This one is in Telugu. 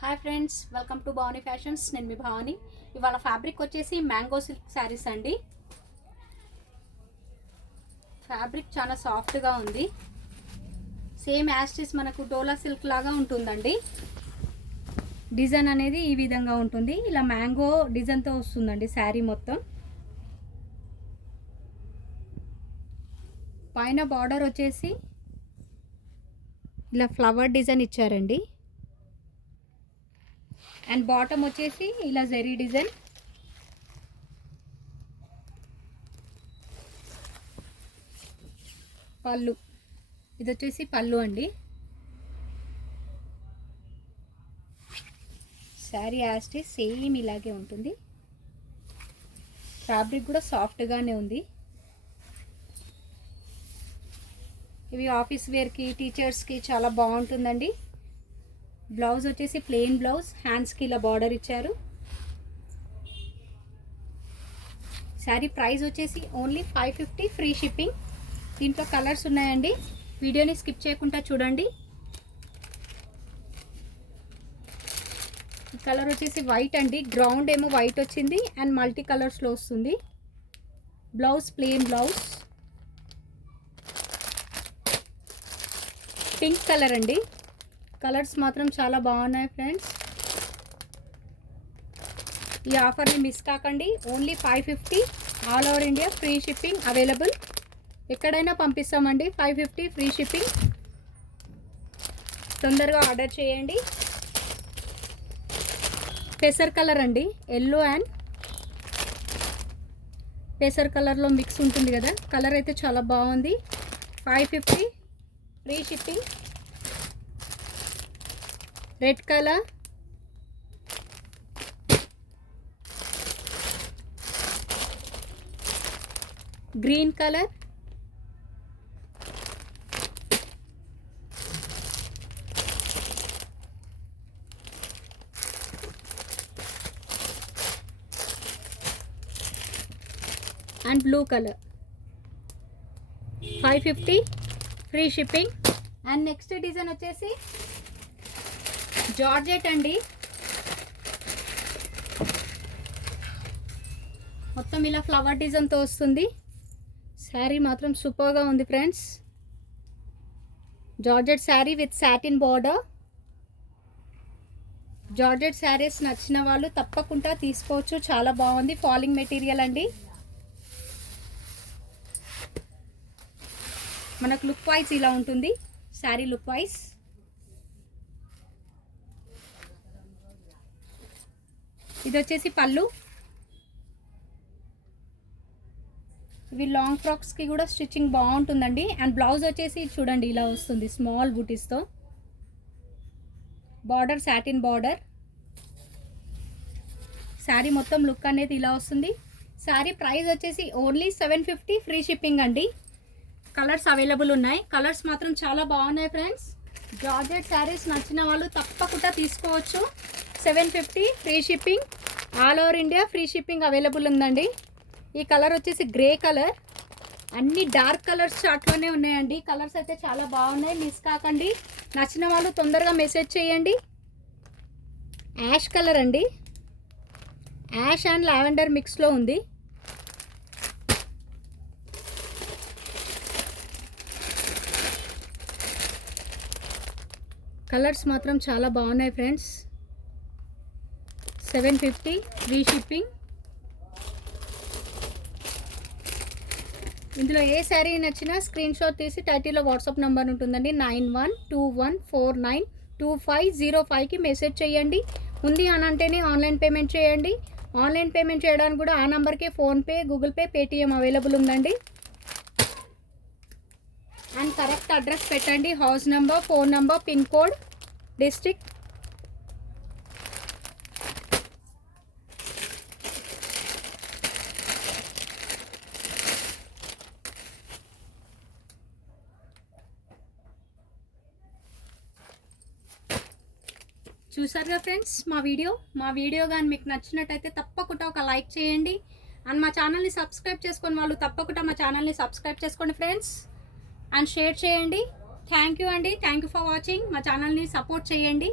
Hi friends, welcome to Bhavani fashions. నేను మీ భవానీ. ఇవాళ ఫ్యాబ్రిక్ వచ్చేసి మ్యాంగో సిల్క్ శారీస్ అండి. ఫ్యాబ్రిక్ చాలా సాఫ్ట్గా ఉంది. సేమ్ యాస్టిస్ మనకు డోలా సిల్క్ లాగా ఉంటుందండి. డిజైన్ అనేది ఈ విధంగా ఉంటుంది. ఇలా మ్యాంగో డిజైన్తో వస్తుందండి శారీ మొత్తం. పైన బార్డర్ వచ్చేసి ఇలా ఫ్లవర్ డిజైన్ ఇచ్చారండి. అండ్ బాటమ్ వచ్చేసి ఇలా జెరీ డిజైన్. పళ్ళు, ఇది వచ్చేసి పళ్ళు అండి. శారీ యాస్టిస్ సేమ్ ఇలాగే ఉంటుంది. ఫ్యాబ్రిక్ కూడా సాఫ్ట్గానే ఉంది. ఇవి ఆఫీస్ వేర్కి, టీచర్స్కి చాలా బాగుంటుందండి. బ్లౌజ్ వచ్చేసి ప్లెయిన్ బ్లౌజ్, హ్యాండ్స్కి ఇలా బార్డర్ ఇచ్చారు. శారీ ప్రైస్ వచ్చేసి ఓన్లీ 550 ఫ్రీ షిప్పింగ్. దీంట్లో కలర్స్ ఉన్నాయండి. వీడియోని స్కిప్ చేయకుండా చూడండి. ఈ కలర్ వచ్చేసి వైట్ అండి. గ్రౌండ్ ఏమో వైట్ వచ్చింది అండ్ మల్టీ కలర్స్లో వస్తుంది. Blouse plain blouse. Pink colour అండి. కలర్స్ మాత్రం చాలా బాగున్నాయి ఫ్రెండ్స్. ఈ ఆఫర్ని మిస్ కాకండి. Only 550, all over India free shipping available. ఎక్కడైనా పంపిస్తామండి. 550 ఫ్రీ షిప్పింగ్. తొందరగా ఆర్డర్ చేయండి. పెసర్ కలర్ అండి. ఎల్లో అండ్ పెసర్ కలర్లో మిక్స్ ఉంటుంది కదా. కలర్ అయితే చాలా బాగుంది. 550 free shipping. Red colour, green colour, and blue colour. 550 free shipping. And next design వచ్చేసి జార్జెట్ అండి. మొత్తం ఇలా ఫ్లవర్ డిజైన్తో వస్తుంది. శారీ మాత్రం సూపర్గా ఉంది friends. Georgette sari with satin border. Georgette saris నచ్చిన వాళ్ళు తప్పకుండా తీసుకోవచ్చు. చాలా బాగుంది. ఫాలింగ్ మెటీరియల్ అండి. మనకు లుక్ వైజ్ ఇలా ఉంటుంది శారీ లుక్ వైజ్. ఇది వచ్చేసి పళ్ళు. ఇవి లాంగ్ ఫ్రాక్స్కి కూడా స్టిచ్చింగ్ బాగుంటుందండి. అండ్ బ్లౌజ్ వచ్చేసి చూడండి ఇలా వస్తుంది స్మాల్ బూటీస్తో. Border satin border. శారీ మొత్తం లుక్ అనేది ఇలా వస్తుంది. శారీ ప్రైస్ వచ్చేసి ఓన్లీ 750 ఫ్రీ షిప్పింగ్ అండి. కలర్స్ అవైలబుల్ ఉన్నాయి. కలర్స్ మాత్రం చాలా బాగున్నాయి ఫ్రెండ్స్. జార్జెట్ శారీస్ నచ్చిన వాళ్ళు తప్పకుండా తీసుకోవచ్చు. 750 free shipping. All over India free shipping available ఉందండి. ఈ కలర్ వచ్చేసి గ్రే కలర్. అన్ని డార్క్ కలర్స్ చాట్లోనే ఉన్నాయండి. కలర్స్ అయితే చాలా బాగున్నాయి. మిస్ కాకండి. నచ్చిన వాళ్ళు తొందరగా మెసేజ్ చేయండి. యాష్ కలర్ అండి. యాష్ అండ్ లావెండర్ మిక్స్లో ఉంది. కలర్స్ మాత్రం చాలా బాగున్నాయి ఫ్రెండ్స్. 750 free shipping. ఇందులో ఏ శారీ నచ్చినా స్క్రీన్ షాట్ తీసి టైటిల్లో వాట్సాప్ నెంబర్ ఉంటుందండి. 9121492505కి మెసేజ్ చేయండి. ఉంది అని అంటేనే ఆన్లైన్ పేమెంట్ చేయండి. ఆన్లైన్ పేమెంట్ చేయడానికి కూడా ఆ నెంబర్కే PhonePe, Google pay, Paytm available ఉందండి. అండ్ కరెక్ట్ అడ్రస్ పెట్టండి. House number, phone number, pin code, district. చూసారుగా ఫ్రెండ్స్ మా వీడియో కానీ మీకు నచ్చినట్టయితే తప్పకుండా ఒక లైక్ చేయండి. అండ్ మా ఛానల్ని సబ్స్క్రైబ్ చేసుకొని వాళ్ళు తప్పకుండా మా ఛానల్ని సబ్స్క్రైబ్ చేసుకోండి ఫ్రెండ్స్. అండ్ షేర్ చేయండి. థ్యాంక్ యూ అండి. Thank you for watching. మా ఛానల్ని సపోర్ట్ చేయండి.